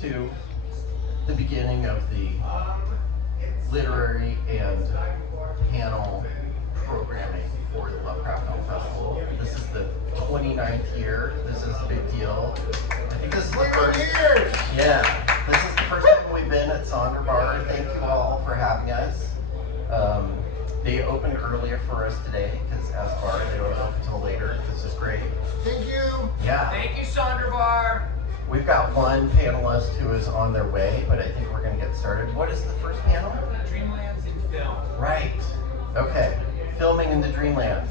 to the beginning of the literary and panel programming for the Lovecraft Film Festival. This is the 29th year. This is a big deal. I think this is the first year. Yeah, this is the first time we've been at Sonderbar. Thank you all for having us. They opened earlier for us today because as bar they don't open until later. This is great. Thank you. Yeah. Thank you, Sonderbar. We've got one panelist who is on their way, but I think we're going to get started. What is the first panel? Dreamlands in film. Right. Okay. Filming in the Dreamlands.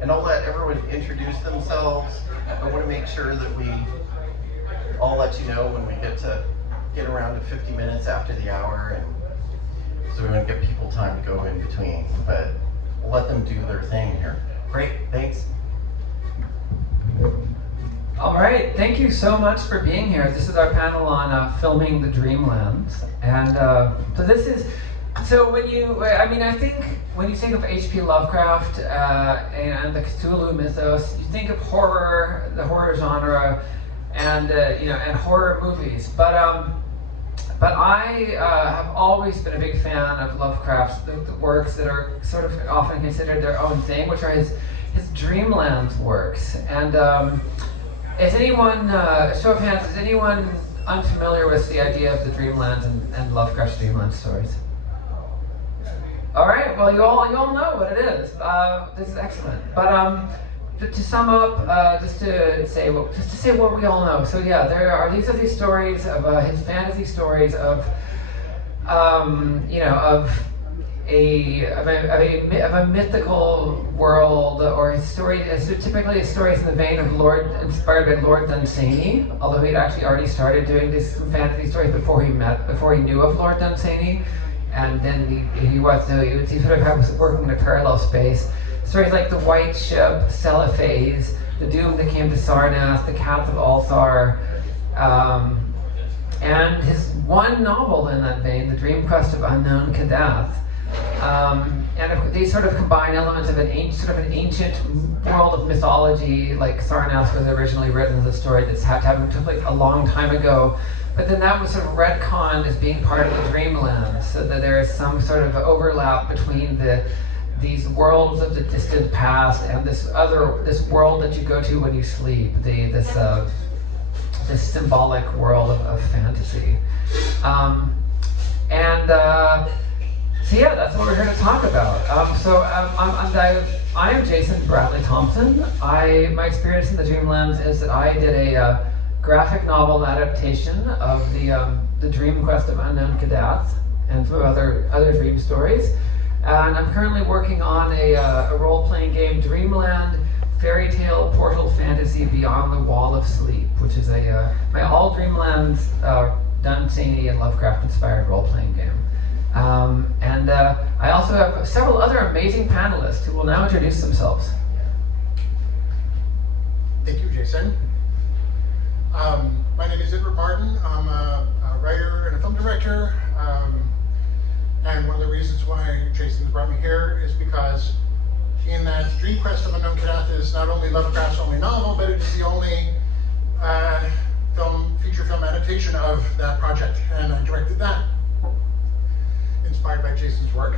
And I'll let everyone introduce themselves. I want to make sure that I'll let you know when we get around to 50 minutes after the hour, and so we want to give people time to go in between, but we'll let them do their thing here. Great, thanks. All right, thank you so much for being here. This is our panel on filming the Dreamlands. And so I think when you think of H.P. Lovecraft and the Cthulhu mythos, you think of horror, the horror genre, and horror movies. But I have always been a big fan of Lovecraft's the works that are sort of often considered their own thing, which are his Dreamlands works. And is anyone, show of hands, is anyone unfamiliar with the idea of the Dreamlands and Lovecraft's Dreamland stories? All right, well, you all know what it is. This is excellent. But to sum up, just to say what we all know. So yeah, these are these stories of his fantasy stories of a mythical world, or his story. Typically, his stories in the vein of inspired by Lord Dunsany. Although he'd actually already started doing these fantasy stories before he knew of Lord Dunsany, and then he was working in a parallel space. Stories like The White Ship, Celiphaze, The Doom That Came to Sarnath, The Cats of Althar, and his one novel in that vein, The Dream-Quest of Unknown Kadath. And these sort of combine elements of an ancient world of mythology, like Sarnath was originally written as a story that took place a long time ago, but then that was sort of retconned as being part of the Dreamlands, so that there is some sort of overlap between these worlds of the distant past and this world that you go to when you sleep, this symbolic world of fantasy. So yeah, that's what we're here to talk about. I am Jason Bradley Thompson. My experience in the Dreamlands is that I did a graphic novel adaptation of the Dream-Quest of Unknown Kadath and some other dream stories. And I'm currently working on a role-playing game, Dreamland, Fairytale, Portal Fantasy Beyond the Wall of Sleep, which is my all Dreamlands, Dunsany and Lovecraft-inspired role-playing game. And I also have several other amazing panelists who will now introduce themselves. Thank you, Jason. My name is Edward Martin. I'm a writer and a film director. And one of the reasons why Jason's brought me here is because in that Dream-Quest of Unknown Kadath is not only Lovecraft's only novel, but it's the only feature film adaptation of that project, and I directed that, inspired by Jason's work.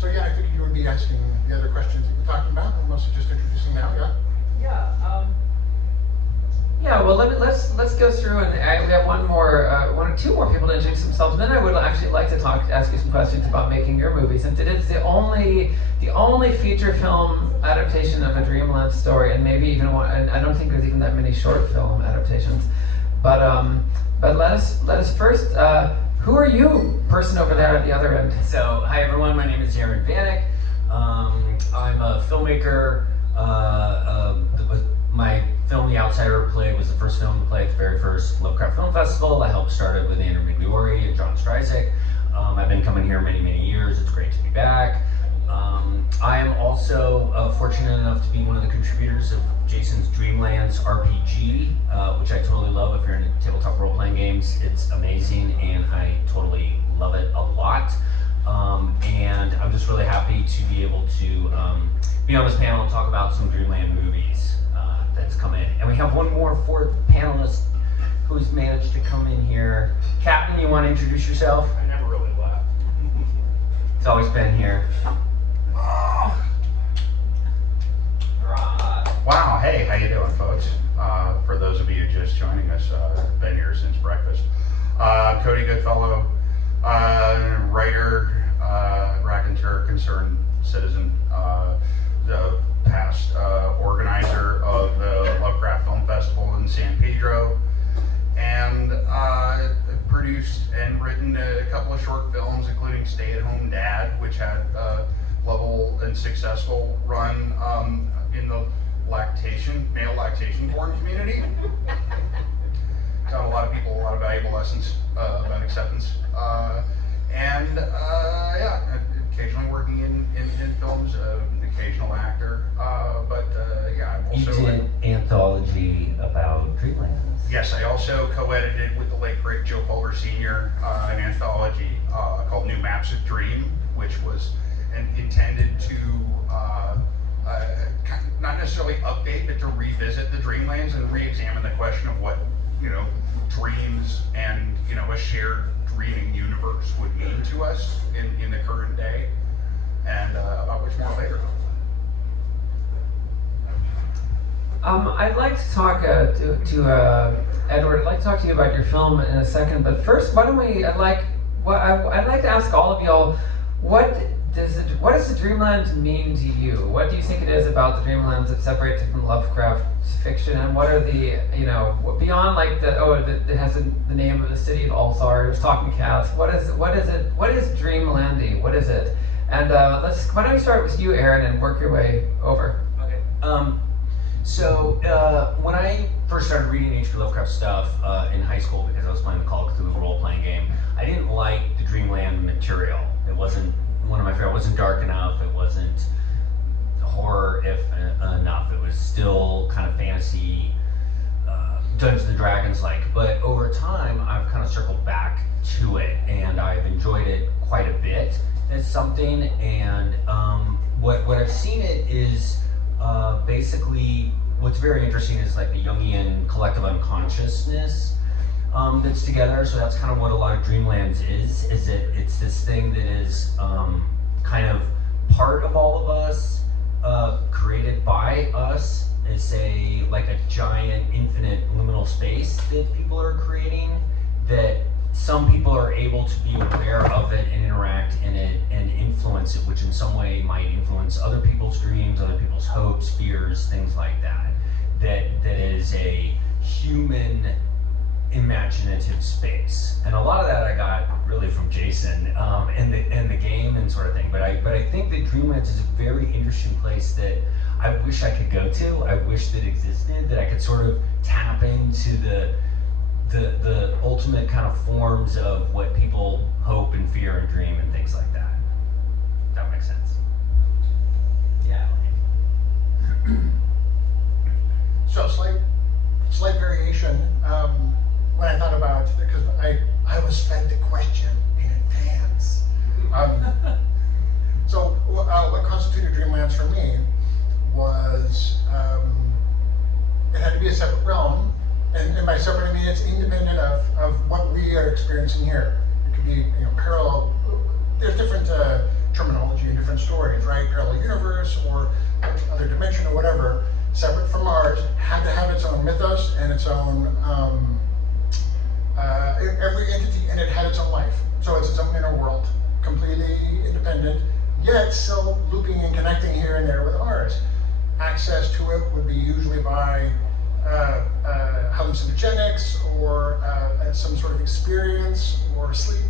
So yeah, I figured you would be asking the other questions that we're talking about. I'm mostly just introducing now, yeah? Yeah, well, let's go through, and we have one or two more people to introduce themselves. And then I would actually like to ask you some questions about making your movie, since it is the only feature film adaptation of a Dreamland story, and maybe even one. And I don't think there's even that many short film adaptations. But let us first. Who are you, person over there at the other end? So, hi everyone. My name is Vanek. I'm a filmmaker. My film, The Outsider Play, was the first film to play at the very first Lovecraft Film Festival. I helped start it with Andrew Migliori and John Stryzik. I've been coming here many, many years. It's great to be back. I am also fortunate enough to be one of the contributors of Jason's Dreamlands RPG, which I totally love. If you're into tabletop role-playing games, it's amazing, and I totally love it a lot. And I'm just really happy to be able to be on this panel and talk about some Dreamland movies that that's come in. And we have one more fourth panelist who's managed to come in here. Captain, you want to introduce yourself? I never really left. It's always been here. Wow, hey, how you doing, folks? For those of you just joining us, I've been here since breakfast. Cody Goodfellow, writer, raconteur, concerned citizen, the past organizer of the Lovecraft Film Festival in San Pedro, and produced and written a couple of short films, including Stay at Home Dad, which had a level and successful run in the male lactation porn community. Taught a lot of people a lot of valuable lessons about acceptance. Yeah, occasionally working in films, occasional actor. Yeah, I'm also... You did anthology about Dreamlands. Yes, I also co-edited with the late great Joe Culver Sr. An anthology called New Maps of Dream, which was intended to not necessarily update, but to revisit the Dreamlands and re-examine the question of what, dreams and, a shared dreaming universe would mean to us in the current day, and about which more later. I'd like to talk to Edward. I'd like to talk to you about your film in a second, but first, why don't we? I'd like to ask all of y'all, what does the Dreamlands mean to you? What do you think it is about the Dreamlands that separates it from Lovecraft's fiction? And what are the, beyond like it has the name of the city of all stars, talking cats. What is Dreamlandy? What is it? And why don't we start with you, Aaron, and work your way over. Okay. So when I first started reading H.P. Lovecraft stuff in high school, because I was playing the Call of Cthulhu role-playing game, I didn't like the Dreamland material. It wasn't one of my favorite. It wasn't dark enough. It wasn't horror enough. It was still kind of fantasy, Dungeons and Dragons like. But over time, I've kind of circled back to it, and I've enjoyed it quite a bit as something. And what I've seen it is basically what's very interesting is like the Jungian collective unconsciousness that's together. So that's kind of what a lot of Dreamlands is that it's this thing that is kind of part of all of us, created by us. It's like a giant infinite liminal space that people are creating, that some people are able to be aware of it and interact in it and influence it, which in some way might influence other people's dreams, other people's hopes, fears, things like that. That is a human imaginative space, and a lot of that I got really from Jason and the game and sort of thing. But I think that Dreamlands is a very interesting place that I wish I could go to. I wish that existed, that I could sort of tap into the ultimate kind of forms of what people hope and fear and dream and things like that. If that makes sense. Yeah. So slight variation. When I thought about, because I was fed the question in advance. So what constituted Dreamlands for me was it had to be a separate realm, and by separate I mean it's independent of what we are experiencing here. It could be parallel. There's different terminology and different stories, right? Parallel universe or other dimension or whatever. Separate from ours, had to have its own mythos and its own, every entity in it had its own life. So it's its own inner world, completely independent, yet still looping and connecting here and there with ours. Access to it would be usually by hallucinogenics or some sort of experience or sleep.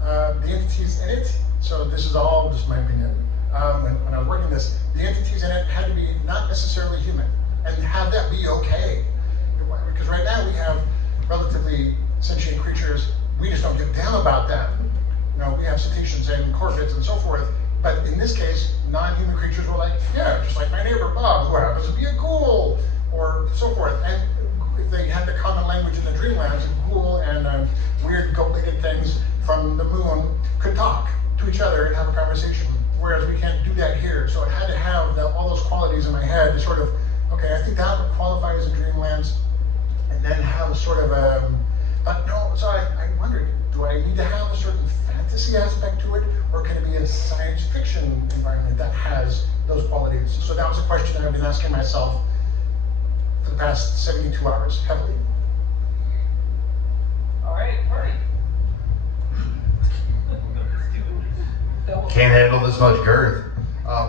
The entities in it, so this is all just my opinion. When I was working this, the entities in it had to be not necessarily human, and have that be okay. Because right now we have relatively sentient creatures, we just don't give a damn about them. We have cetaceans and corvids and so forth, but in this case, non-human creatures were like, yeah, just like my neighbor Bob, who happens to be a ghoul, or so forth. And if they had the common language in the Dreamlands, a ghoul and weird goat-legged things from the moon could talk to each other and have a conversation. Whereas we can't do that here. So it had to have all those qualities in my head to sort of Okay, I think that would qualify as a Dreamlands, and then have a sort of a, no, so I wondered, do I need to have a certain fantasy aspect to it, or can it be a science fiction environment that has those qualities? So that was a question I've been asking myself for the past 72 hours, heavily. All right, party. Can't handle this much girth.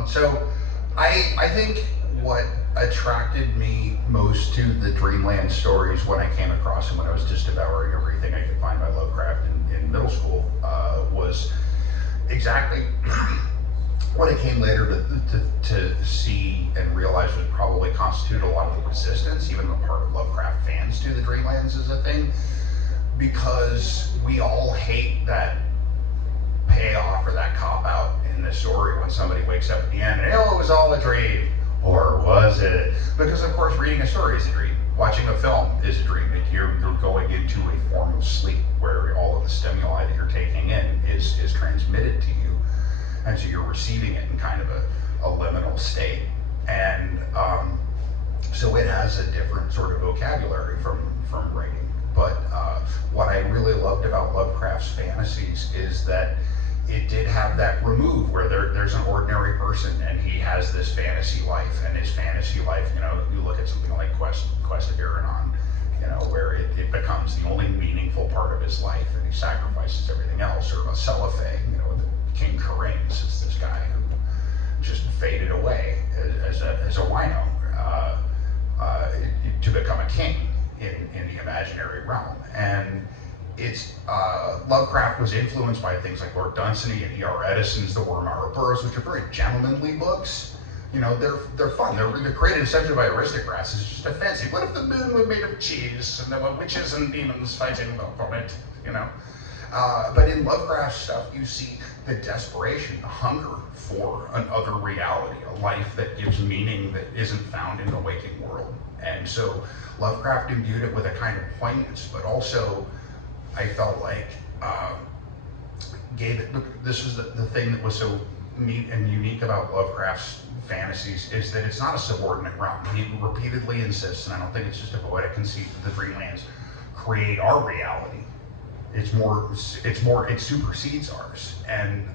So I think what attracted me most to the Dreamland stories when I came across them when I was just devouring everything I could find by Lovecraft in middle school was exactly what I came later to see and realize would probably constitute a lot of the resistance, even on the part of Lovecraft fans, to the Dreamlands as a thing, because we all hate that payoff or that cop-out in the story when somebody wakes up at the end and, oh, it was all a dream. Or was it? Because of course reading a story is a dream. Watching a film is a dream. You're going into a form of sleep where all of the stimuli that you're taking in is transmitted to you. And so you're receiving it in kind of a liminal state. And so it has a different sort of vocabulary from writing. But what I really loved about Lovecraft's fantasies is that it did have that remove where there's an ordinary person and he has this fantasy life, and his fantasy life, you know, you look at something like Quest of Unknown, you know, where it becomes the only meaningful part of his life and he sacrifices everything else. Or a cellophane, you know, with King Karames is this guy who just faded away as a wino to become a king in the imaginary realm. And it's Lovecraft was influenced by things like Lord Dunsany and E.R. Edison's The Wormara Burroughs, which are very gentlemanly books. You know, they're fun. They're created essentially by aristocrats. It's just a fancy. What if the moon were made of cheese and there were witches and demons fighting on it? You know. But in Lovecraft's stuff, you see the desperation, the hunger for another reality, a life that gives meaning that isn't found in the waking world. And so Lovecraft imbued it with a kind of poignance, but also I felt like gave it, this was the thing that was so neat and unique about Lovecraft's fantasies, is that it's not a subordinate realm. He repeatedly insists, and I don't think it's just a poetic conceit, that the Dreamlands create our reality. It supersedes ours. And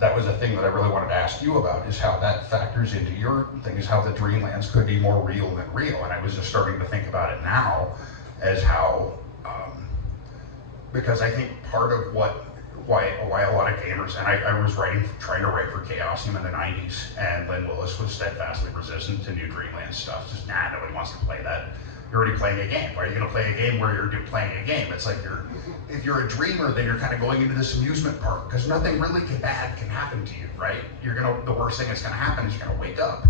that was a thing that I really wanted to ask you about, is how that factors into your thing, is how the Dreamlands could be more real than real. And I was just starting to think about it now as how, because I think part of why a lot of gamers, and I was trying to write for Chaosium in the 90s, and Lynn Willis was steadfastly resistant to new Dreamland stuff. Just, nobody wants to play that. You're already playing a game. Why are you going to play a game where you're playing a game? It's like if you're a dreamer, then you're kind of going into this amusement park, because nothing really bad can happen to you, right? The worst thing that's going to happen is you're going to wake up.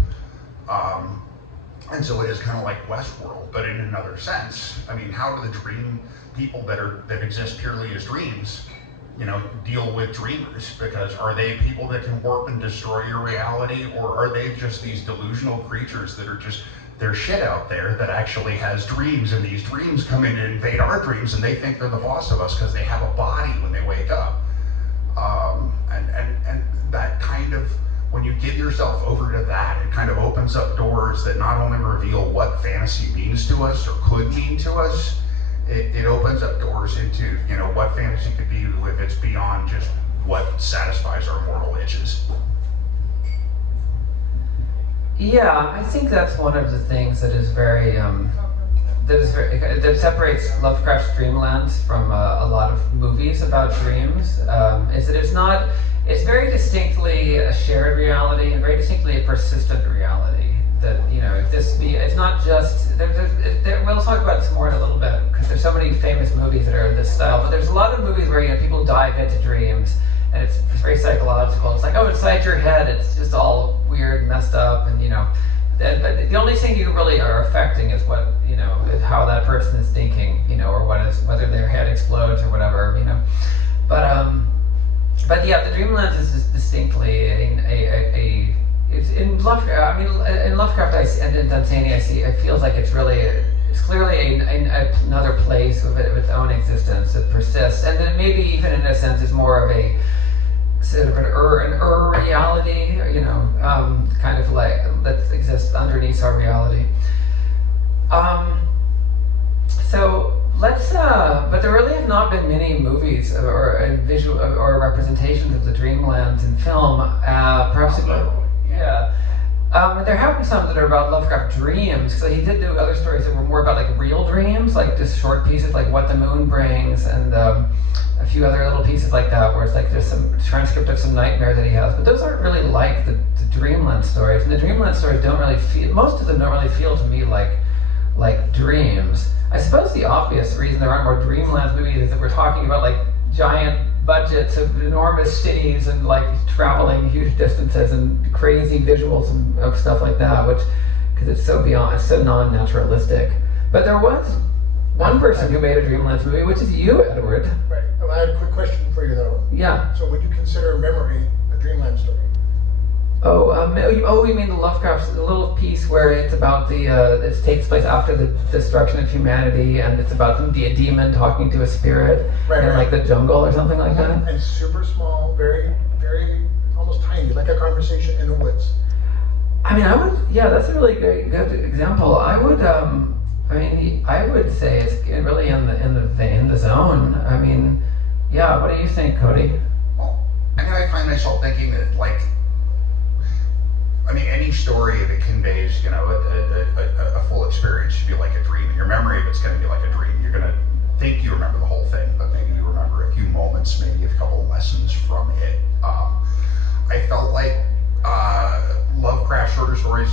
And so it is kind of like Westworld, but in another sense. I mean, how do the dream people that exist purely as dreams, you know, deal with dreamers? Because are they people that can warp and destroy your reality, or are they just these delusional creatures that are just, there's shit out there that actually has dreams, and these dreams come in and invade our dreams, and they think they're the boss of us because they have a body when they wake up. And that kind of, when you give yourself over to that, it kind of opens up doors that not only reveal what fantasy means to us or could mean to us, it opens up doors into, you know, what fantasy could be if it's beyond just what satisfies our moral itches. Yeah, I think that's one of the things that is very, that separates Lovecraft's Dreamlands from a lot of movies about dreams, is that it's very distinctly a shared reality and very distinctly a persistent reality. That, you know, it's not just, we'll talk about this more in a little bit, because there's so many famous movies that are this style, but there's a lot of movies where, you know, people dive into dreams, and it's very psychological. It's like, oh, inside your head, it's just all weird and messed up, and, you know, but the only thing you really are affecting is what, you know, is how that person is thinking, you know, or whether their head explodes or whatever, you know. But yeah, the Dreamlands is distinctly it's in Lovecraft. I mean, in Lovecraft and in Dunsany, it feels like it's clearly another place with its own existence that persists, and then maybe even in a sense is more of a sort of an reality, you know, kind of like that exists underneath our reality. So let's, but there really have not been many movies or visual or representations of the Dreamlands in film. Perhaps, yeah. There have been some that are about Lovecraft dreams, because he did do other stories that were more about like real dreams, like just short pieces like What the Moon Brings, and a few other little pieces like that, where it's like just some transcript of some nightmare that he has. But those aren't really like the Dreamland stories, and the Dreamland stories don't really feel, most of them don't really feel to me like dreams. I suppose the obvious reason there aren't more Dreamlands movies is that we're talking about like giant budgets of enormous cities and like traveling huge distances and crazy visuals and of stuff like that, which, because it's so beyond, it's so non-naturalistic. But there was one person who made a Dreamlands movie, which is you, Edward. Right. Well, I had a quick question for you though. Yeah. So would you consider Memory a Dreamland story? Oh, you mean the Lovecraft's little piece where it's about it takes place after the destruction of humanity, and it's about a demon talking to a spirit in like the jungle or something like that? And super small, very, very, almost tiny, like a conversation in the woods. I mean, yeah, that's a really good example. I would say it's really in the zone. I mean, yeah, what do you think, Cody? Well, I mean, I find myself thinking that, like, I mean, any story, if it conveys, you know, a full experience, should be like a dream. In your memory, if it's going to be like a dream, you're going to think you remember the whole thing, but maybe you remember a few moments, maybe a couple of lessons from it. I felt like Lovecraft shorter stories,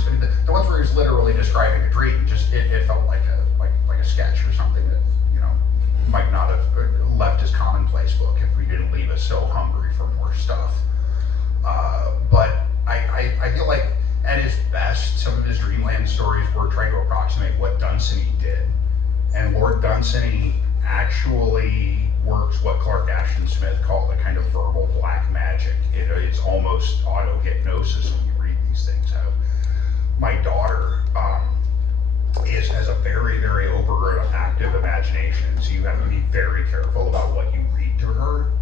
the ones where he's literally describing a dream, just it felt like a sketch or something that, you know, might not have left his commonplace book if we didn't leave us so hungry for more stuff. But I feel like at his best, some of his Dreamland stories were trying to approximate what Dunsany did. And Lord Dunsany actually works what Clark Ashton Smith called a kind of verbal black magic. It's almost auto-hypnosis when you read these things out. My daughter has a very, very overactive imagination, so you have to be very careful about what you read to her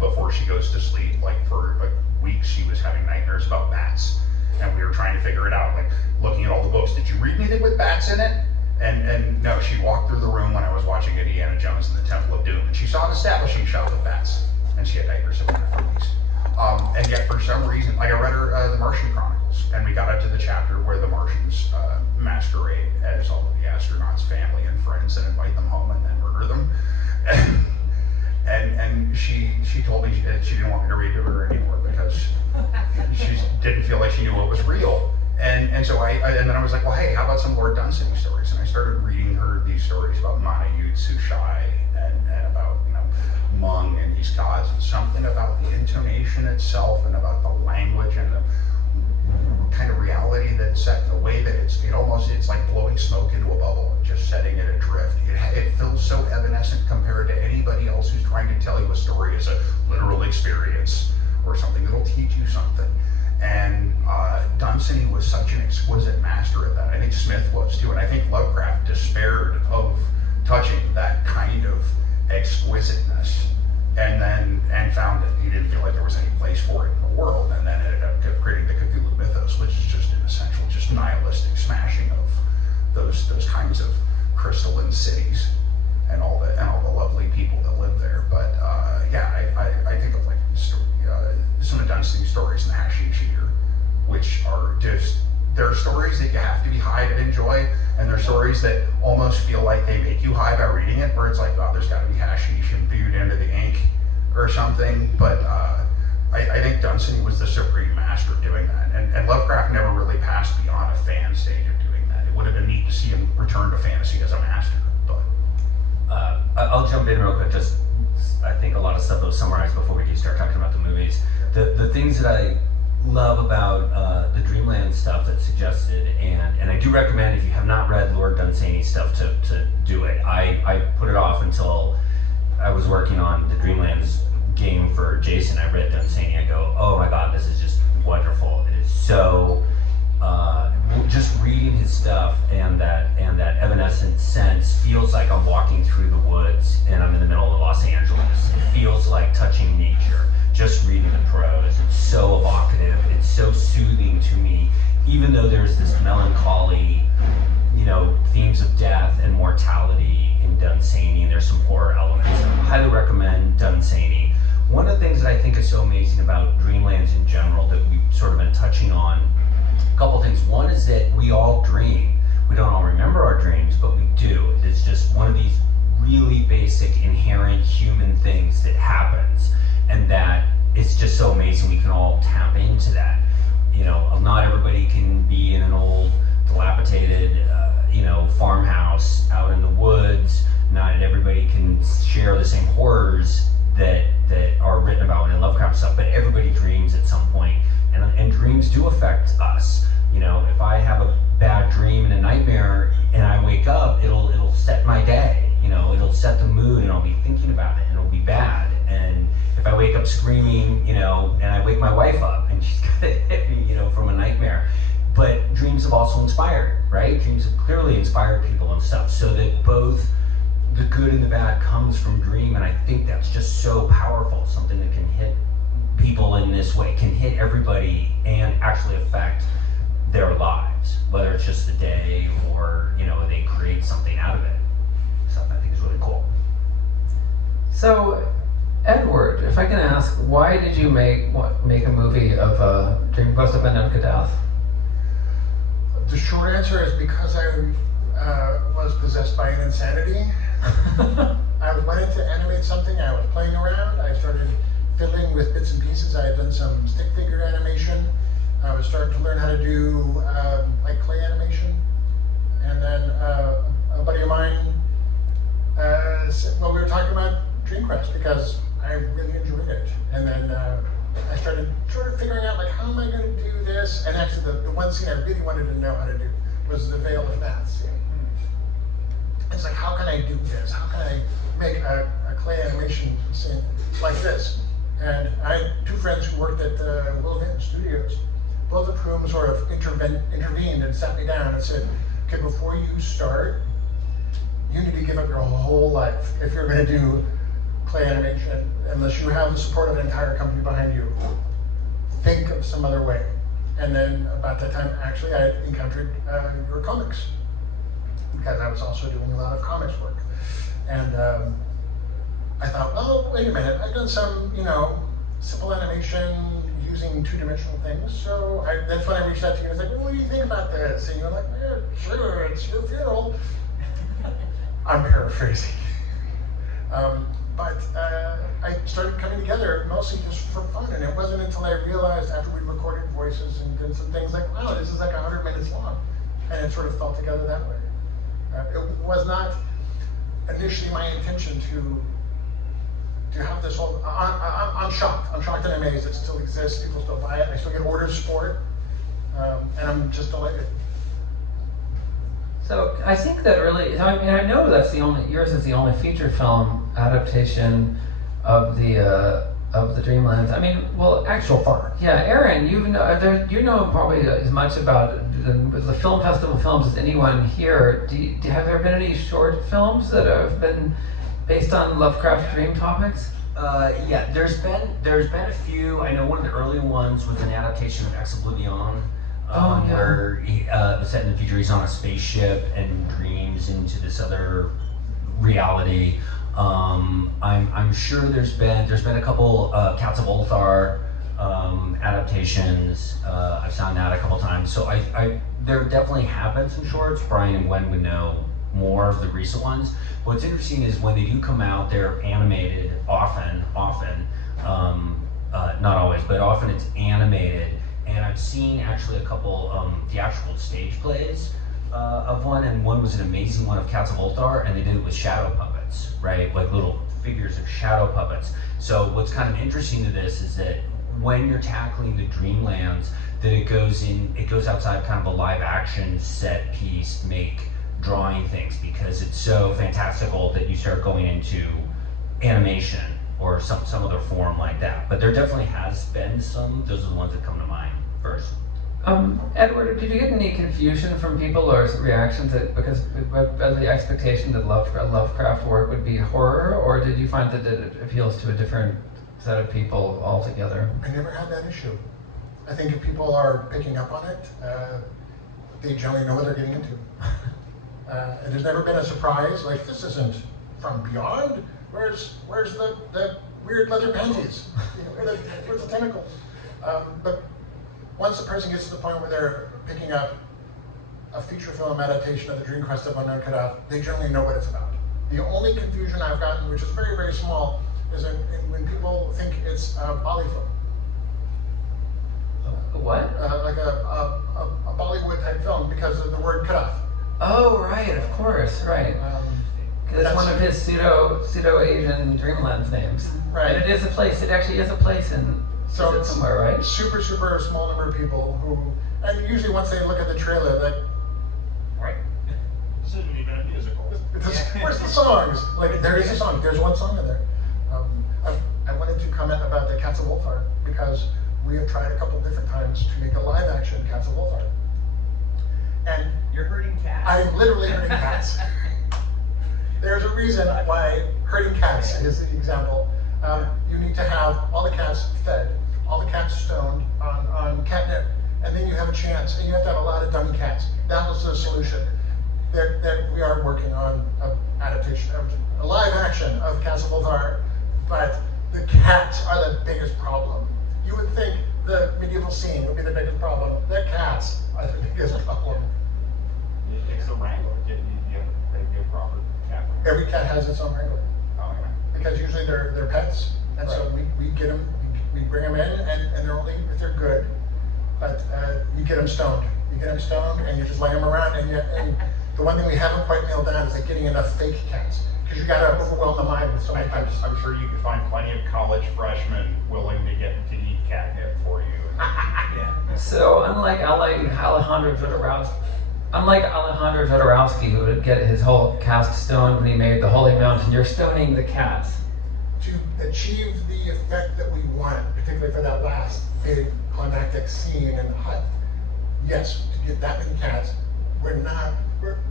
before she goes to sleep. Like for a week, she was having nightmares about bats, and we were trying to figure it out, like looking at all the books. Did you read anything with bats in it? And no, she walked through the room when I was watching Indiana Jones and the Temple of Doom, and she saw an establishing shot of bats, and she had nightmares about it for weeks. And yet, for some reason, like I read her The Martian Chronicles, and we got up to the chapter where the Martians masquerade as all of the astronauts' family and friends and invite them home and then murder them. And she told me that she didn't want me to read to her anymore because she didn't feel like she knew what was real. And so and then I was like, well, hey, how about some Lord Dunsany stories? And I started reading her these stories about Mana Yud Sushai and about, you know, Mung and these gods, and something about the intonation itself and about the language and the kind of reality that's set, the way that it's like blowing smoke into a bubble and just setting it adrift. It feels so evanescent compared to anybody else who's trying to tell you a story as a literal experience or something that'll teach you something. And Dunsany was such an exquisite master at that. I think Smith was too, and I think Lovecraft despaired of touching that kind of exquisiteness, and found that he didn't feel like there was any place for it in the world, and then ended up creating the Cthulhu mythos, which is just an essential, just nihilistic smashing of those kinds of crystalline cities and all the lovely people that live there. But I think of like some of Dunsany's stories in the Hashish Eater, which are just, there are stories that you have to be high to enjoy, and there are stories that almost feel like they make you high by reading it, where it's like, oh, there's got to be hashish imbued into the ink or something. But I think Dunsany was the supreme master of doing that, and Lovecraft never really passed beyond a fan stage of doing that. It would have been neat to see him return to fantasy as a master, but I'll jump in real quick. Just, I think a lot of stuff was summarized before we start talking about the movies. The things that I love about the Dreamland stuff that's suggested, and I do recommend, if you have not read Lord Dunsany stuff, to do it. I put it off until I was working on the Dreamlands game for Jason. I read Dunsany, I go, oh my god, this is just wonderful. It is so, just reading his stuff and that evanescent sense feels like I'm walking through the woods and I'm in the middle of Los Angeles. It feels like touching nature. Just reading the prose, it's so evocative, it's so soothing to me, even though there's melancholy, themes of death and mortality in Dunsany, and there's some horror elements. I highly recommend Dunsany. One of the things that I think is so amazing about Dreamlands in general that we've sort of been touching on, a couple things. One is that we all dream. We don't all remember our dreams, but we do. It's just one of these really basic, inherent human things that happens, and that it's just so amazing we can all tap into that. Not everybody can be in an old, dilapidated, farmhouse out in the woods. Not everybody can share the same horrors that are written about in Lovecraft stuff, but everybody dreams at some point, and dreams do affect us. If I have a bad dream and a nightmare and I wake up, it'll set my day. It'll set the mood, and I'll be thinking about it, and it'll be bad. And if I wake up screaming, and I wake my wife up and she's gonna hit me, from a nightmare. But dreams have also inspired, right? Dreams have clearly inspired people and stuff, so that both the good and the bad comes from dream, and I think that's just so powerful, something that can hit people in this way, can hit everybody and actually affect their lives, whether it's just the day or, they create something out of it. So I think it's really cool. So, Edward, if I can ask, why did you make a movie of Dream-Quest of Unknown Kadath? The short answer is because I was possessed by an insanity. I wanted to animate something. I was playing around. I started fiddling with bits and pieces. I had done some stick figure animation. I was starting to learn how to do like clay animation. And then a buddy of mine said, well, we were talking about Dreamcast because I really enjoyed it. And then I started sort of figuring out, like, how am I going to do this? And actually, the one scene I really wanted to know how to do was the Veil of Math scene. It's like, how can I do this? How can I make a clay animation scene like this? And I had two friends who worked at Will Vinton Studios, both of whom sort of intervened and sat me down and said, okay, before you start, you need to give up your whole life if you're going to do clay animation, unless you have the support of an entire company behind you. Think of some other way. And then about that time, actually, I had encountered your comics, because I was also doing a lot of comics work. And I thought, well, wait a minute, I've done some, simple animation using two-dimensional things. So that's when I reached out to you and was like, well, what do you think about this? And you were like, yeah, sure, it's your funeral. I'm paraphrasing. But I started coming together mostly just for fun, and it wasn't until I realized after we recorded voices and did some things like, wow, this is like 100 minutes long, and it sort of fell together that way. It was not initially my intention to have this whole, I'm shocked. I'm shocked and amazed it still exists, people still buy it, I still get orders for it, and I'm just delighted. So I think that really, I know that's yours is the only feature film adaptation of the Dreamlands. Actual part. Yeah, Aaron, you know probably as much about the film festival films as anyone here. Have there been any short films that have been based on Lovecraft dream topics? Yeah, there's been a few. I know one of the early ones was an adaptation of Ex Oblivion. Where he was set in the future, he's on a spaceship and dreams into this other reality. I'm sure there's been a couple Cats of Ulthar adaptations. I've seen that a couple times. So there definitely have been some shorts. Brian and Gwen would know more of the recent ones. What's interesting is when they do come out, they're animated often, not always, but often it's animated. And I've seen actually a couple theatrical stage plays of one, and one was an amazing one of Cats of Ulthar, and they did it with shadow puppets, right? Like little figures of shadow puppets. So what's kind of interesting to this is that when you're tackling the Dreamlands, that it goes outside kind of a live action set piece, drawing things, because it's so fantastical that you start going into animation or some other form like that. But there definitely has been some. Those are the ones that come to mind first. Edward, did you get any confusion from people or reactions because of the expectation that Lovecraft work would be horror, or did you find that it appeals to a different set of people altogether? I never had that issue. I think if people are picking up on it, they generally know what they're getting into. And there's never been a surprise, like, this isn't from beyond. Where's the weird leather panties? You know, where's the tentacles? But once the person gets to the point where they're picking up a feature film adaptation of the Dream-Quest of Unknown Kadath, they generally know what it's about. The only confusion I've gotten, which is very, very small, is when people think it's a Bollywood film. What? Like a Bollywood type film because of the word Kadath. Oh, right, of course, right. Because it's one of his pseudo-Asian Dreamlands names. Right. And it is a place, it actually is a place in somewhere, right? Super, super small number of people who, and usually once they look at the trailer, like, right. This isn't even a musical. Where's the songs? Like, there is a song, there's one song in there. I wanted to comment about the Cats of Wolfheart because we have tried a couple different times to make a live action Cats of Wolfheart. And you're herding cats. I'm literally herding cats. There's a reason why herding cats is the example. You need to have all the cats fed, all the cats stoned on catnip, and then you have a chance, and you have to have a lot of dummy cats. That was the solution. That we are working on an adaptation, a live action of Cats of Wolfheart, but the cats are the biggest problem. You would think the medieval scene would be the biggest problem. The cats are the biggest problem. It's the wrangler. You have to be a proper cat. Every cat has its own wrangler. Oh, yeah. Because usually they're pets, and so we get them, we bring them in, and they're only if they're good. But you get them stoned. You get them stoned, and you just lay them around. And the one thing we haven't quite nailed down is like getting enough fake cats, because you got to overwhelm the mind with so many cats. I'm sure you could find plenty of college freshmen willing to eat catnip for you. Yeah. So unlike Alejandro Jodorowsky, who would get his whole cast stoned when he made The Holy Mountain, you're stoning the cats. To achieve the effect that we want, particularly for that last big climactic scene in the hut, yes, to get that many cats,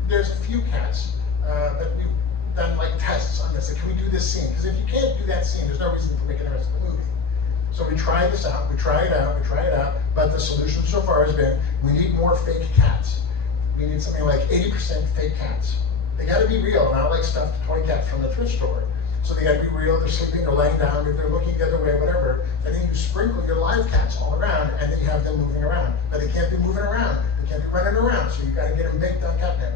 there's a few cats that we've done like tests on this. Like, can we do this scene? Because if you can't do that scene, there's no reason to make the rest of the movie. So we try this out, we try it out, but the solution so far has been, we need more fake cats. We need something like 80% fake cats. They gotta be real, not like stuffed toy cats from the thrift store. So they gotta be real, they're sleeping, they're laying down, if they're looking the other way, whatever. And then you sprinkle your live cats all around, and then you have them moving around. But they can't be moving around, they can't be running around, so you gotta get them baked on catnip.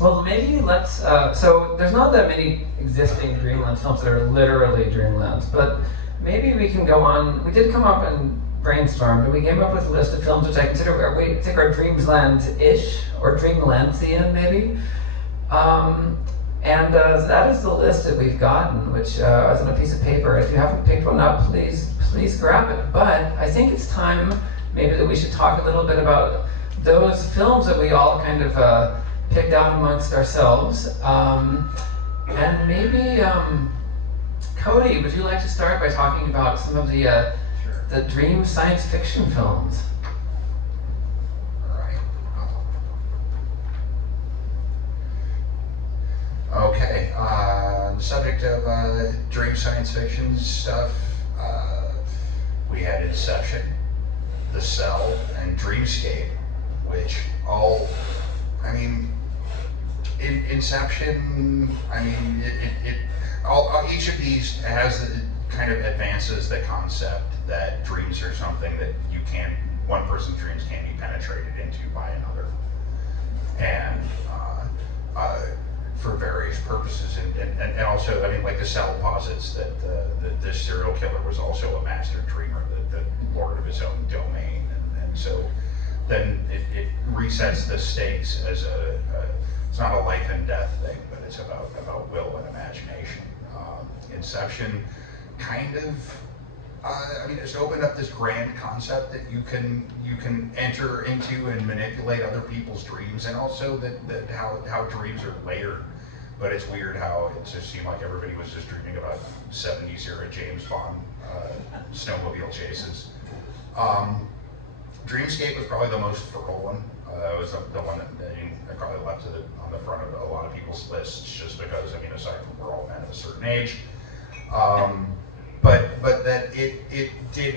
Well, maybe let's, so there's not that many existing Dreamlands films that are literally Dreamlands, but maybe we can go on, we did come up and brainstormed, and we came up with a list of films which I consider, we think are Dreamlands-ish, or Dreamlandsian maybe. And that is the list that we've gotten, which is on a piece of paper. If you haven't picked one up, please grab it. But I think it's time maybe that we should talk a little bit about those films that we all kind of picked out amongst ourselves. And maybe, Cody, would you like to start by talking about some of the dream science fiction films? Okay, on the subject of dream science fiction stuff, we had Inception, The Cell, and Dreamscape, which all, I mean, in Inception, I mean, each of these has kind of advances the concept that dreams are something that one person's dreams can't be penetrated into by another. And for various purposes, and also, I mean, like The Cell posits that this serial killer was also a master dreamer, the lord of his own domain, and so then it resets the stakes as it's not a life and death thing, but it's about will and imagination. Inception kind of, I mean, it's opened up this grand concept that you can enter into and manipulate other people's dreams, and also that how dreams are layered. But it's weird how it just seemed like everybody was just dreaming about 70s era James Bond snowmobile chases. Dreamscape was probably the most fertile one. It was the one that I probably left on the front of a lot of people's lists, just because, I mean, aside from we're all men of a certain age, but that it did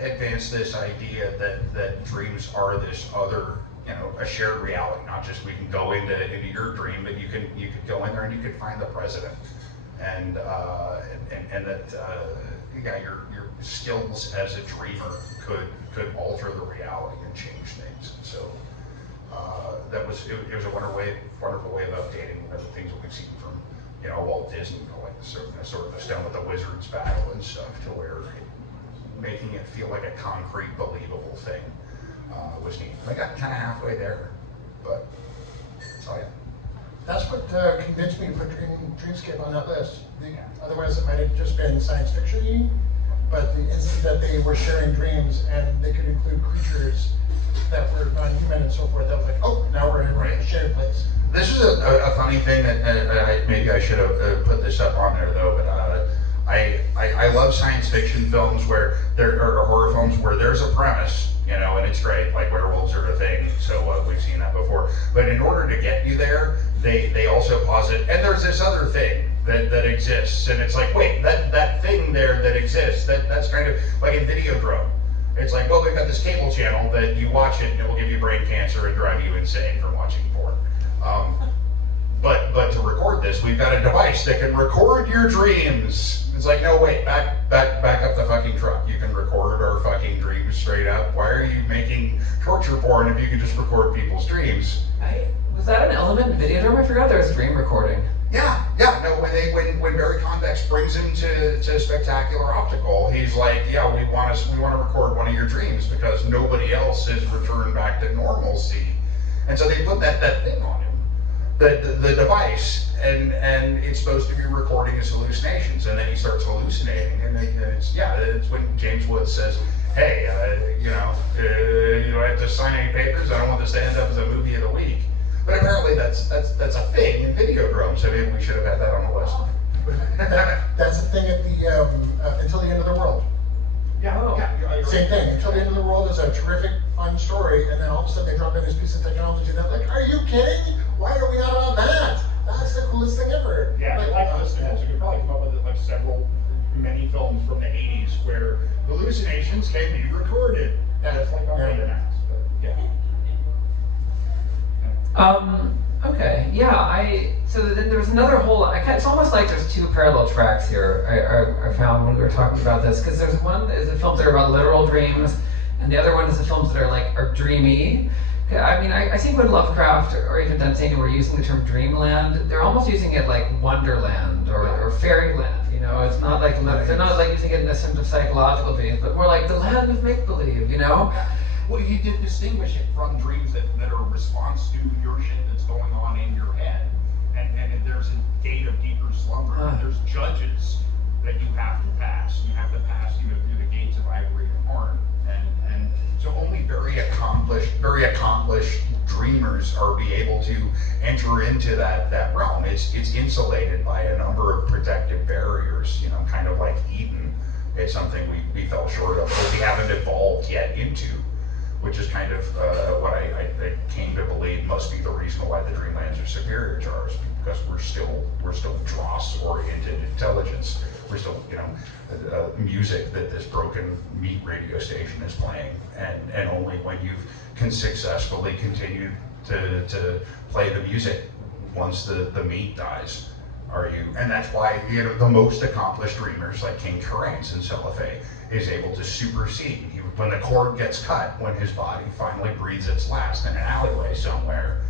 advance this idea that dreams are this other, a shared reality. Not just we can go into your dream, but you could go in there and you could find the president, and that yeah, your skills as a dreamer could alter the reality and change things. And so it was a wonderful way of updating the things that we've seen from Walt Disney, like sort of a Stone with the Wizards battle and stuff, to where making it feel like a concrete, believable thing was neat. I got kind of halfway there, but so yeah. That's what convinced me to put Dreamscape on that list. Otherwise, it might have just been science fiction-y, but the instant that they were sharing dreams and they could include creatures that were non-human and so forth, I was like, oh, now we're in a shared place. This is a funny thing that maybe I should have put this up on there though, but I love science fiction films where there are horror films where there's a premise, and it's great, like werewolves are a thing, so we've seen that before. But in order to get you there, they also posit, and there's this other thing that exists, and it's like, wait, that thing there that exists, that's kind of like in Videodrome. It's like, well, we've got this cable channel that you watch it and it will give you brain cancer and drive you insane from watching porn. But to record this, we've got a device that can record your dreams. It's like, no, wait, back up the fucking truck. You can record our fucking dreams straight up. Why are you making torture porn if you can just record people's dreams? Was that an element in Videodrome? I forgot there was dream recording. Yeah. No, when Barry Convex brings him to Spectacular Optical, he's like, yeah, we want to record one of your dreams because nobody else has returned back to normalcy. And so they put that thing on him, the device, and it's supposed to be recording his hallucinations, and then he starts hallucinating, and it's when James Woods says, hey, you don't have to sign any papers. I don't want this to end up as a movie of the week. But apparently that's a thing in Videodrome, so maybe we should have had that on the list. That's the thing at the Until the End of the World. Yeah. Same thing. Until the End of the World is a terrific, fun story, and then all of a sudden they drop in this piece of technology that's like, are you kidding? Why are we out on that? That's the coolest thing ever. Yeah, like listeners, you could probably come up with like many films from the 80s where hallucinations can be recorded. Yeah, it's like on Betamax. Yeah. Okay, yeah, so then there was another whole, it's almost like there's two parallel tracks here I found when we were talking about this, because there's one is the films that are about literal dreams, and the other one is the films that are dreamy. I mean, I think when Lovecraft or even Dunsany were using the term Dreamland, they're almost using it like Wonderland or Fairyland, it's not like, they're not like using it in a sense of psychological dreams, but more like the land of make-believe, Well, he did distinguish it from dreams that are a response to your shit that's going on in your head. And if there's a gate of deeper slumber, there's judges that you have to pass. You have to pass through the gates of ivory and horn. And so only very accomplished dreamers are be able to enter into that realm. It's insulated by a number of protective barriers, kind of like Eden. It's something we fell short of, but we haven't evolved yet into, which is kind of what I came to believe must be the reason why the Dreamlands are superior to ours, because we're still dross-oriented intelligence. We're still, music that this broken meat radio station is playing, and only when you can successfully continue to play the music once the meat dies are you, and that's why the most accomplished dreamers like King Karains and Celiphae is able to supersede. When the cord gets cut, when his body finally breathes its last in an alleyway somewhere,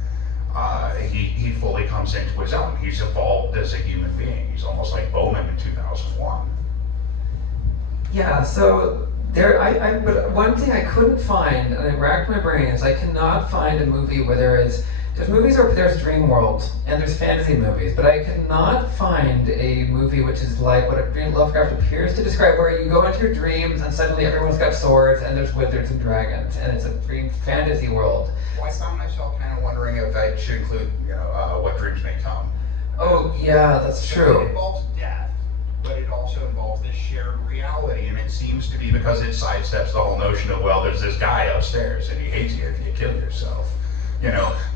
he fully comes into his own. He's evolved as a human being. He's almost like Bowman in 2001. Yeah, so but one thing I couldn't find, and I racked my brain, is I cannot find a movie where there's movies where there's dream world and there's fantasy movies, but I cannot find a movie which is like what Lovecraft appears to describe, where you go into your dreams and suddenly everyone's got swords and there's wizards and dragons and it's a dream fantasy world. Well, I found myself kind of wondering if I should include, What Dreams May Come. Oh yeah, that's true. It involves death, but it also involves this shared reality, and it seems to be because it sidesteps the whole notion of, well, there's this guy upstairs and he hates you if you kill yourself.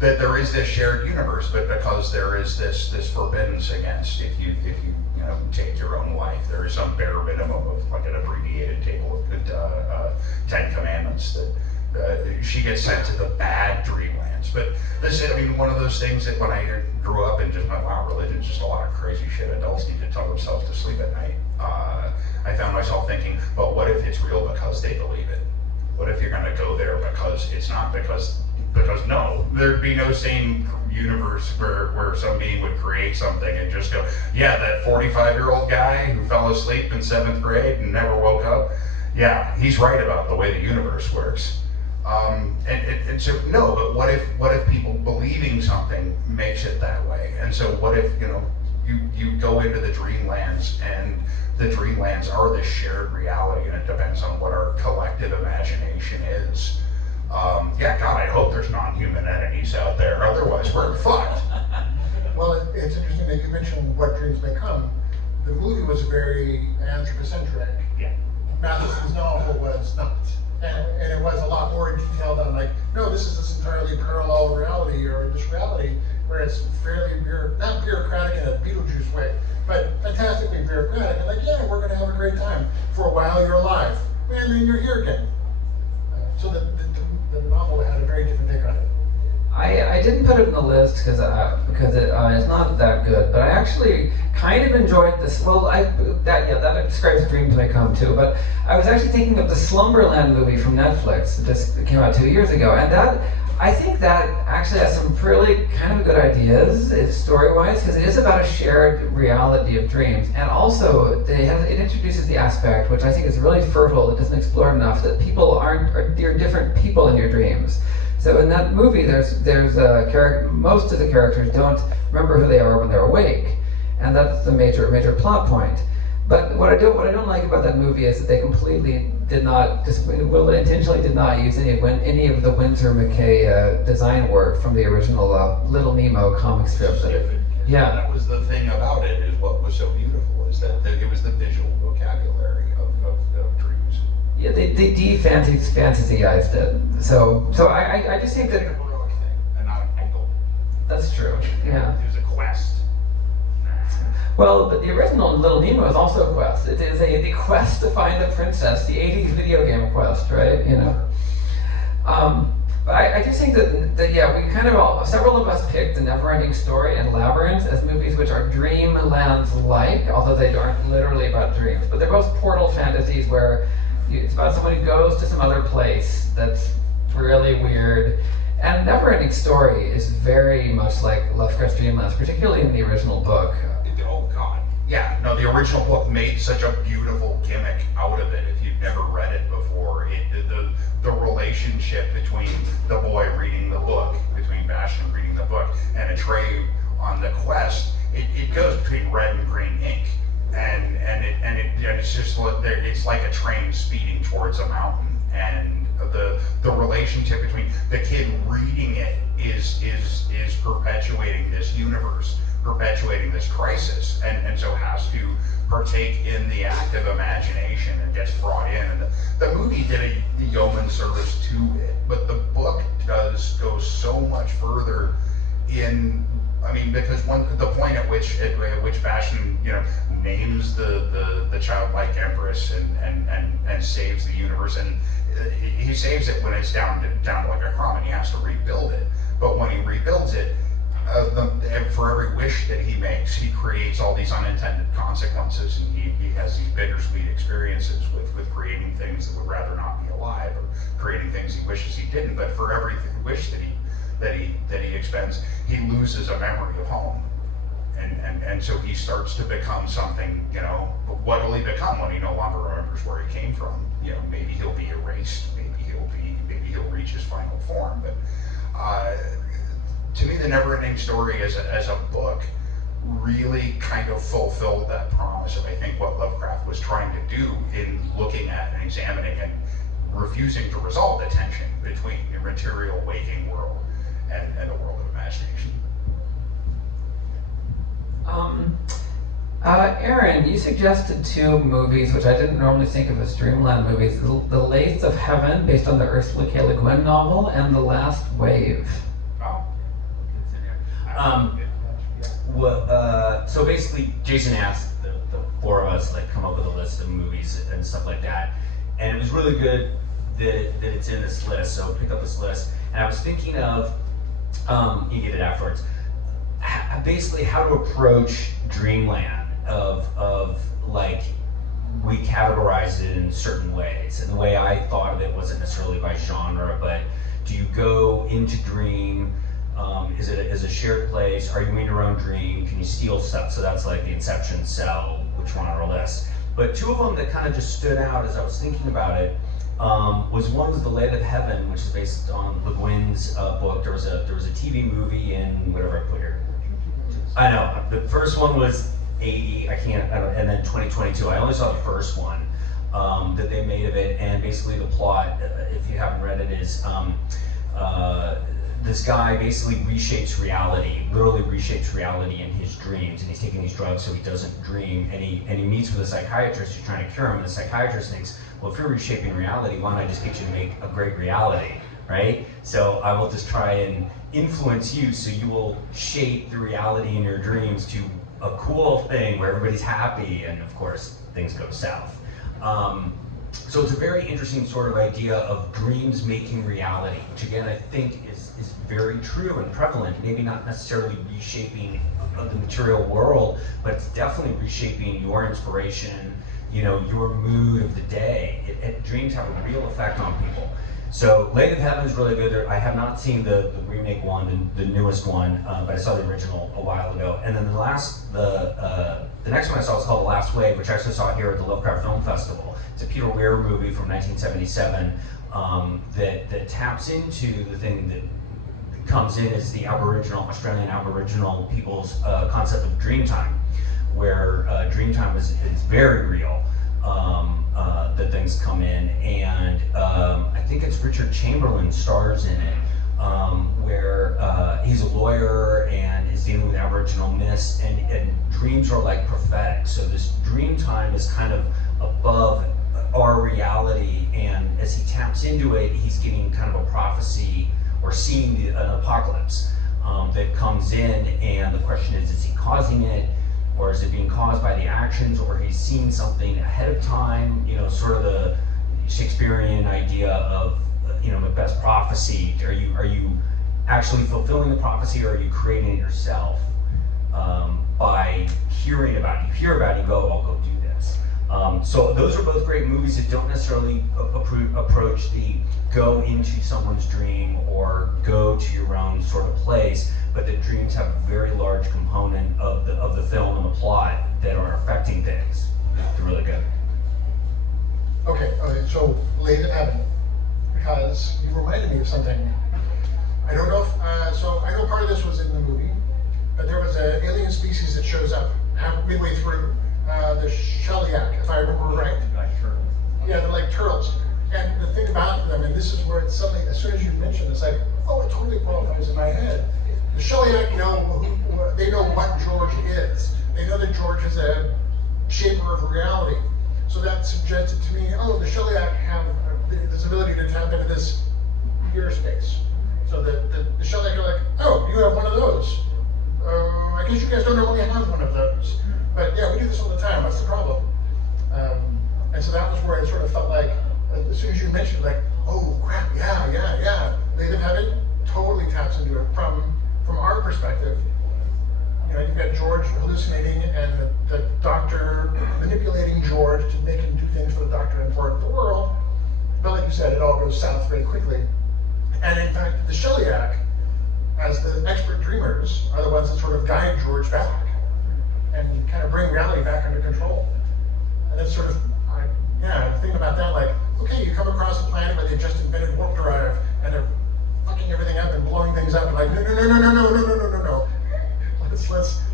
That there is this shared universe, but because there is this forbiddance against if you take your own life. There is some bare minimum of like an abbreviated table of 10 commandments that she gets sent to the bad Dreamlands. But this is, I mean, one of those things that when I grew up and just went, wow, religion's just a lot of crazy shit. Adults need to tell themselves to sleep at night. I found myself thinking, but what if it's real because they believe it? What if you're going to go there because it's not because no, there'd be no sane universe where some being would create something and just go, yeah, that 45-year-old guy who fell asleep in 7th grade and never woke up, yeah, he's right about the way the universe works. And so no, but what if people believing something makes it that way? And so what if, you go into the Dreamlands, and the Dreamlands are this shared reality, and it depends on what our collective imagination is. Yeah, God, I hope there's non-human entities out there, otherwise we're fucked. Well, it's interesting that you mentioned what dreams may come. The movie was very anthropocentric. Yeah. Matheson's novel was not. And it was a lot more detailed on like, no, this is this entirely parallel reality, or this reality where it's fairly, not bureaucratic in a Beetlejuice way, but fantastically bureaucratic. And like, yeah, we're going to have a great time. For a while, you're alive. And then you're here again. So the novel had a very different take on it. I didn't put it in the list because it's not that good, but I actually kind of enjoyed this. Well, that describes dreams may come too. But I was actually thinking of the Slumberland movie from Netflix. It came out 2 years ago, and I think that actually has some really kind of good ideas story-wise, because it is about a shared reality of dreams, and also it introduces the aspect, which I think is really fertile. It doesn't explore enough, that people you're different people in your dreams. So in that movie, there's a character. Most of the characters don't remember who they are when they're awake, and that's the major plot point. But what I don't like about that movie is that they completely intentionally did not use any of the Winsor McKay design work from the original Little Nemo comic strip. Yeah, that was the thing about it. Is what was so beautiful is that it was the visual vocabulary of dreams. Yeah, they de-fantasized it. So I just think that And not an angle. that's true. Yeah. It was a quest. Well, but the original Little Nemo is also a quest. It is the quest to find the princess, the 80s video game quest, right? But I just think that yeah, we kind of several of us picked The Neverending Story and Labyrinth as movies which are Dreamlands-like, although they aren't literally about dreams. But they're both portal fantasies where it's about someone who goes to some other place that's really weird. And Neverending Story is very much like Lovecraft's Dreamlands, particularly in the original book. Oh God. Yeah, no, the original book made such a beautiful gimmick out of it. If you've never read it before, the relationship between the boy reading the book, between Bastion reading the book, and Atreyu on the quest, it goes between red and green ink, and it's just it's like a train speeding towards a mountain, and the relationship between the kid reading it is perpetuating this universe, perpetuating this crisis, and so has to partake in the active imagination and gets brought in. And the movie did a yeoman service to it, but the book does go so much further in. I mean, because the point at which Bastion, names the childlike empress and saves the universe, and he saves it when it's down to like a crumb, and he has to rebuild it. But when he rebuilds it, for every wish that he makes, he creates all these unintended consequences, and he has these bittersweet experiences with creating things that would rather not be alive, or creating things he wishes he didn't. But for every wish that he expends, he loses a memory of home, and so he starts to become something. What will he become when he no longer remembers where he came from? Maybe he'll be erased. Maybe he'll reach his final form. But to me, The Neverending Story as a book really kind of fulfilled that promise of, I think, what Lovecraft was trying to do in looking at and examining and refusing to resolve the tension between the material waking world and the world of imagination. Aaron, you suggested two movies which I didn't normally think of as Dreamland movies: The Lathe of Heaven, based on the Ursula K. Le Guin novel, and The Last Wave. So basically, Jason asked four of us like come up with a list of movies and stuff like that. And it was really good that it's in this list. So pick up this list, and I was thinking of, you get it afterwards, basically how to approach Dreamland of like, we categorize it in certain ways. And the way I thought of it wasn't necessarily by genre, but do you go into Dream? Is it a shared place? Are you in your own dream? Can you steal stuff? So that's like the Inception, Cell, which were on our list. But two of them that kind of just stood out as I was thinking about it one was the Lathe of Heaven, which is based on Le Guin's book. There was a TV movie in whatever I put here. I know the first one was 80. And then 2022. I only saw the first one that they made of it, and basically the plot, if you haven't read it, is this guy basically reshapes reality, literally reshapes reality in his dreams, and he's taking these drugs so he doesn't dream, and he meets with a psychiatrist who's trying to cure him, and the psychiatrist thinks, well, if you're reshaping reality, why don't I just get you to make a great reality, right? So I will just try and influence you so you will shape the reality in your dreams to a cool thing where everybody's happy, and of course, things go south. So it's a very interesting sort of idea of dreams making reality, which again I think is very true and prevalent. Maybe not necessarily reshaping of the material world, but it's definitely reshaping your inspiration, you know, your mood of the day. Dreams have a real effect on people. So Lathe of Heaven is really good. I have not seen the remake one, the newest one, but I saw the original a while ago. And then the next one I saw is called The Last Wave, which I actually saw here at the Lovecraft Film Festival. It's a Peter Weir movie from 1977 that taps into the thing that comes in as the Australian Aboriginal people's concept of dreamtime, where dreamtime is very real. That things come in, and I think it's Richard Chamberlain stars in it, where he's a lawyer and is dealing with Aboriginal myths, and dreams are like prophetic. So this dream time is kind of above our reality, and as he taps into it, he's getting kind of a prophecy or seeing an apocalypse that comes in, and the question is he causing it? Or is it being caused by the actions, or he's seen something ahead of time? You know, sort of the Shakespearean idea of, you know, Macbeth's prophecy. Are you actually fulfilling the prophecy, or are you creating it yourself by hearing about it? You hear about it, you go, I'll go do this. So those are both great movies that don't necessarily approach the go into someone's dream or go to your own sort of place, but that dreams have a very large component of the film and the plot that are affecting things. They're really good. Okay, so Lathe of Heaven, because you reminded me of something. I don't know if, so I know part of this was in the movie, but there was an alien species that shows up midway through, the Shellyak, if I remember right. Yeah, they're like turtles. And the thing about them, and this is where it's suddenly, as soon as you mention it, it's like, oh, it totally qualifies in my head. The Shellyak they know what George is. They know that George is a shaper of reality. So that suggested to me, oh, the Shellyak have this ability to tap into this gear space. So the Shellyak are like, oh, you have one of those. I guess you guys don't normally have one of those. But yeah, we do this all the time. What's the problem? And so that was where it sort of felt like, as soon as you mentioned, like, oh crap, yeah. Lathe of Heaven totally taps into it from our perspective. You know, you've got George hallucinating and the doctor manipulating George to make him do things for the doctor and for the world. But like you said, it all goes south very quickly. And in fact, the Shellyak, as the expert dreamers, are the ones that sort of guide George back and kind of bring reality back under control. And that's sort of, think about that, like, okay, you come across a planet where they just invented warp drive and they're fucking everything up and blowing things up, and like, no.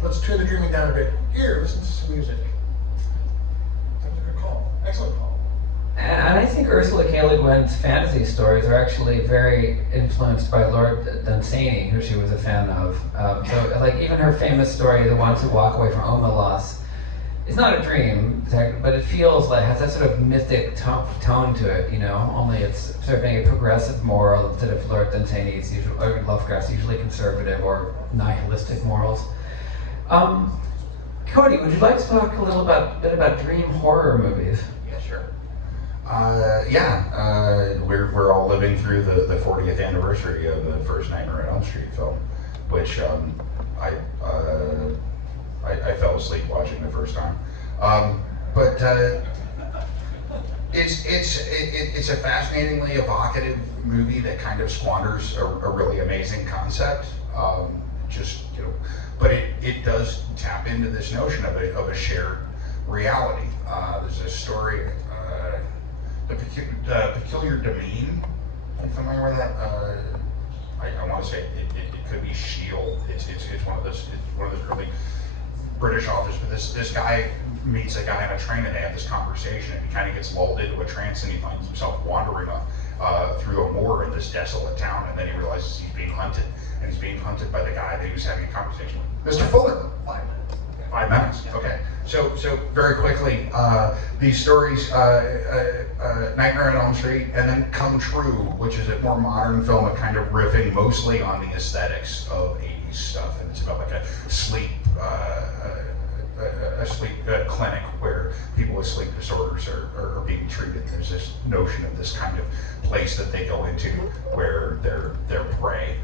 Let's tune the dreaming down a bit. Here, listen to some music. That was a good call. Excellent call. And I think Ursula K. Le Guin's fantasy stories are actually very influenced by Lord Dunsany, who she was a fan of. So, like, even her famous story, The Ones Who Walk Away from Omelas, it's not a dream, but it feels like, has that sort of mythic tone to it, you know, only it's sort of being a progressive moral instead of Lord Dunsany's, or Lovecraft's usually conservative or nihilistic morals. Cody, would you like to talk a little bit about dream horror movies? Yeah, sure. We're all living through the 40th anniversary of the first Nightmare on Elm Street film, which I fell asleep watching the first time. But it's a fascinatingly evocative movie that kind of squanders a really amazing concept. But it does tap into this notion of a shared reality. There's a story, the Peculiar Domain. Are you familiar with that? I want to say it could be Shield. It's one of those early British authors. But this guy meets a guy on a train and they have this conversation, and he kind of gets lulled into a trance, and he finds himself wandering through a moor in this desolate town, and then he realizes he's being hunted, and he's being hunted by the guy that he was having a conversation with. Mr. Fuller. 5 minutes. 5 minutes. Okay. So very quickly, these stories, Nightmare on Elm Street, and then Come True, which is a more modern film, a kind of riffing mostly on the aesthetics of 80s stuff, and it's about like a sleep clinic where people with sleep disorders are being treated. There's this notion of this kind of place that they go into where they're prey.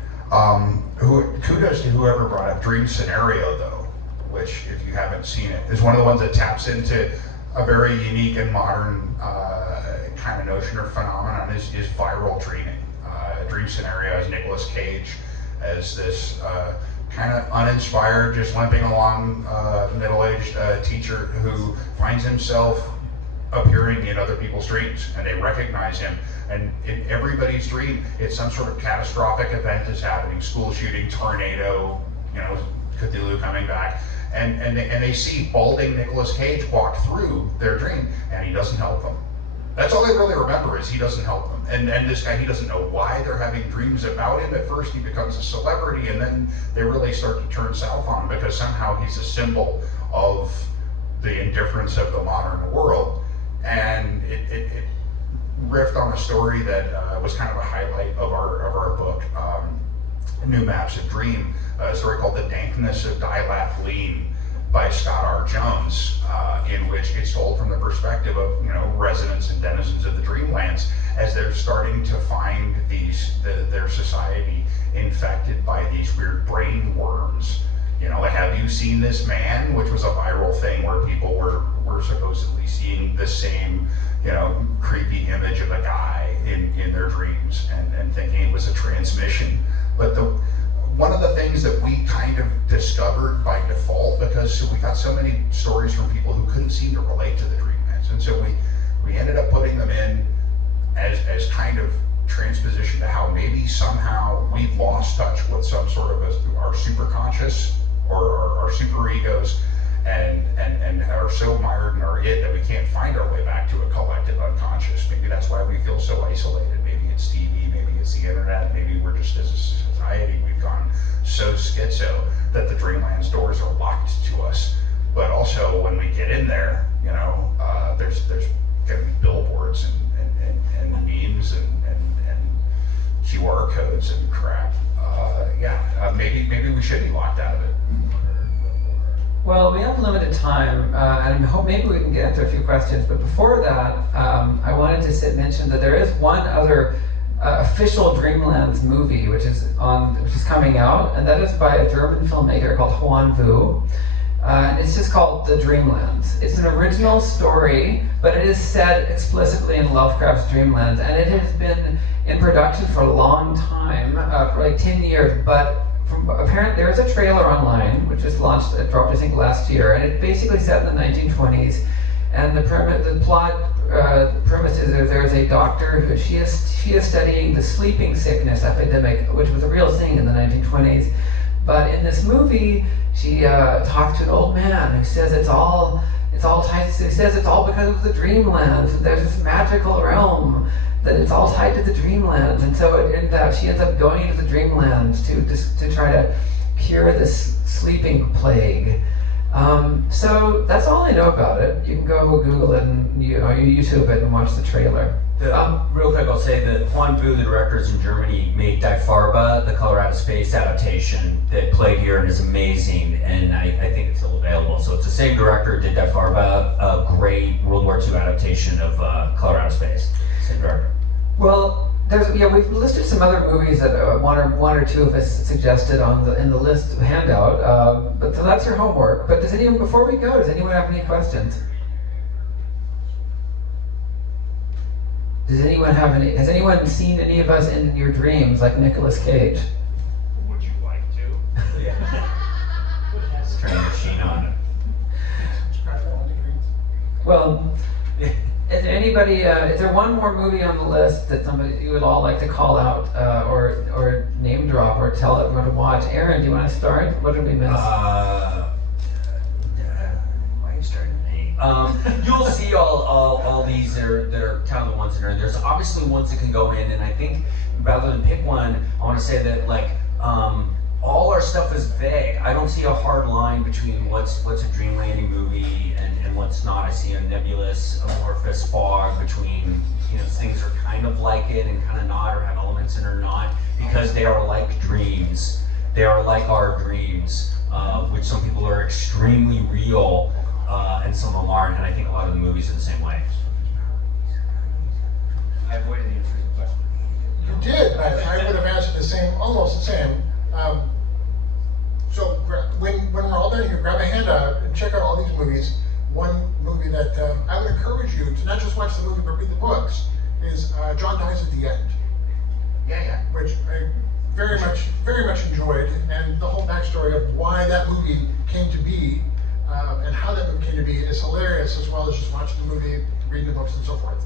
Kudos to whoever brought up Dream Scenario, though, which, if you haven't seen it, is one of the ones that taps into a very unique and modern kind of notion or phenomenon is viral dreaming. Dream Scenario has Nicolas Cage as this kind of uninspired, just limping along middle-aged teacher who finds himself appearing in other people's dreams, and they recognize him. And in everybody's dream, it's some sort of catastrophic event is happening: school shooting, tornado, Cthulhu coming back, and they see balding Nicolas Cage walk through their dream, and he doesn't help them. That's all they really remember, is he doesn't help them. And this guy, he doesn't know why they're having dreams about him. At first he becomes a celebrity, and then they really start to turn south on him because somehow he's a symbol of the indifference of the modern world. And it riffed on a story that was kind of a highlight of our book, New Maps of Dream, a story called The Dankness of Dilath by Scott R. Jones, in which it's told from the perspective of residents and denizens of the Dreamlands as they're starting to find their society infected by these weird brain worms. Like, have you seen this man? Which was a viral thing where people were supposedly seeing the same creepy image of a guy in their dreams and thinking it was a transmission. But one of the things that we kind of discovered by default, because we got so many stories from people who couldn't seem to relate to the Dreamlands, and so we ended up putting them in as kind of transposition to how maybe somehow we've lost touch with some sort of our superconscious or our super egos, and are so mired in our id that we can't find our way back to a collective unconscious. Maybe that's why we feel so isolated. Maybe it's TV, maybe it's the internet, maybe we're just, as a society, we've gone so schizo that the Dreamlands doors are locked to us. But also, when we get in there, there's gonna be billboards and memes and QR codes and crap. Maybe we should be locked out of it. Well, we have limited time, and I hope maybe we can get into a few questions. But before that, I wanted to mention that there is one other official Dreamlands movie which is coming out, and that is by a German filmmaker called Huan Vu. It's just called The Dreamlands. It's an original story, but it is set explicitly in Lovecraft's Dreamlands, and it has been in production for a long time, for like 10 years. But apparently there is a trailer online which just launched, it dropped I think last year, and it basically set in the 1920s. And the premise is there's a doctor who she is studying the sleeping sickness epidemic, which was a real thing in the 1920s. But in this movie, she talks to an old man who says it's all tied. He says it's all because of the Dreamlands. There's this magical realm that it's all tied to the Dreamlands, and so she ends up going into the Dreamlands to try to cure this sleeping plague. So that's all I know about it. You can go Google it and you YouTube it and watch the trailer. Real quick, I'll say that Juan Vu, the directors in Germany, made Die Farbe, the Color Out of Space adaptation that played here and is amazing, and I think it's still available. So it's the same director who did Die Farbe, a great World War II adaptation of Color Out of Space. Same director. Well, we've listed some other movies that one or two of us suggested in the list handout. But so that's your homework. But before we go, does anyone have any questions? Has anyone seen any of us in your dreams, like Nicolas Cage? Would you like to? Yeah. Let's turn the machine on. Well, is there one more movie on the list that somebody you would all like to call out, or name drop, or tell everyone to watch? Aaron, do you want to start? What did we miss? Why are you starting with me? You'll see all these that are kind of the ones that are in. There's obviously ones that can go in, and I think rather than pick one, I want to say that all our stuff is vague. I don't see a hard line between what's a Dreamlanding movie and what's not. I see a nebulous, amorphous fog between things are kind of like it and kind of not, or have elements in it or not, because they are like dreams. They are like our dreams, which some people are extremely real, and some of them aren't. And I think a lot of the movies are the same way. I avoided the answer to the question. You did, but I would have answered almost the same. So when we're all done here, grab a handout and check out all these movies. One movie that I would encourage you to not just watch the movie but read the books is John Dies at the End. Yeah. Which I very much enjoyed, and the whole backstory of why that movie came to be and how that movie came to be is hilarious, as well as just watching the movie, reading the books, and so forth.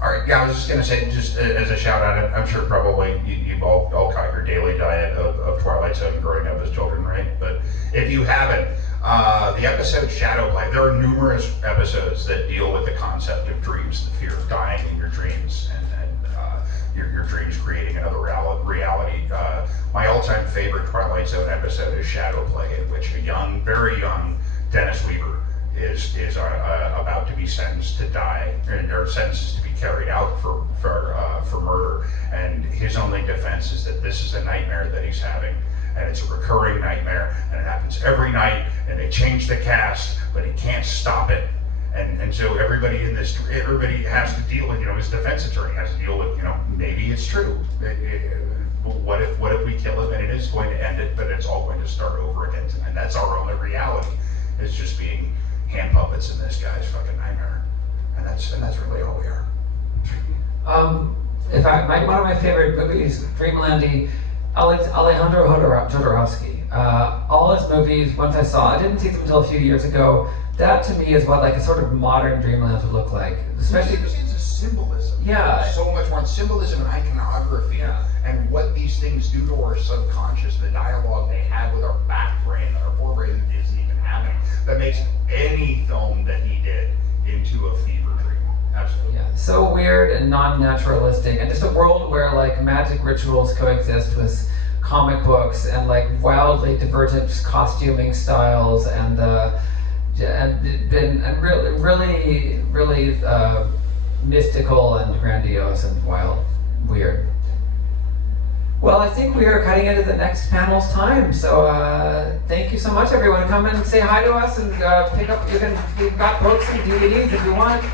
All right, yeah, I was just going to say, just as a shout out, I'm sure probably you've all caught your daily diet of Twilight Zone growing up as children, right? But if you haven't, the episode Shadow Play, there are numerous episodes that deal with the concept of dreams, the fear of dying in your dreams, and your dreams creating another reality. My all-time favorite Twilight Zone episode is Shadow Play, in which a very young Dennis Weaver is about to be sentenced to die, or sentences to be carried out for murder, and his only defense is that this is a nightmare that he's having, and it's a recurring nightmare, and it happens every night, and they change the cast, but he can't stop it, and so everybody has to deal with, his defense attorney has to deal with, maybe it's true. What if we kill him and it is going to end it, but it's all going to start over again, and that's our only reality, is just being hand puppets in this guy's fucking nightmare, and that's really all we are. One of my favorite movies, Dreamland, Alejandro Jodorowsky. All his movies, once I didn't see them until a few years ago. That to me is what a sort of modern Dreamland would look like, especially. It's a symbolism. Yeah. There's so much more symbolism and iconography, and what these things do to our subconscious, the dialogue they have with our back brain that our forebrain isn't even having, that makes any film that he did into a fever dream. Absolutely. Yeah, so weird and non-naturalistic, and just a world where magic rituals coexist with comic books and wildly divergent costuming styles and really mystical and grandiose and wild, weird. Well, I think we are cutting into the next panel's time, so thank you so much, everyone. Come and say hi to us and pick up. We've got books and DVDs if you want.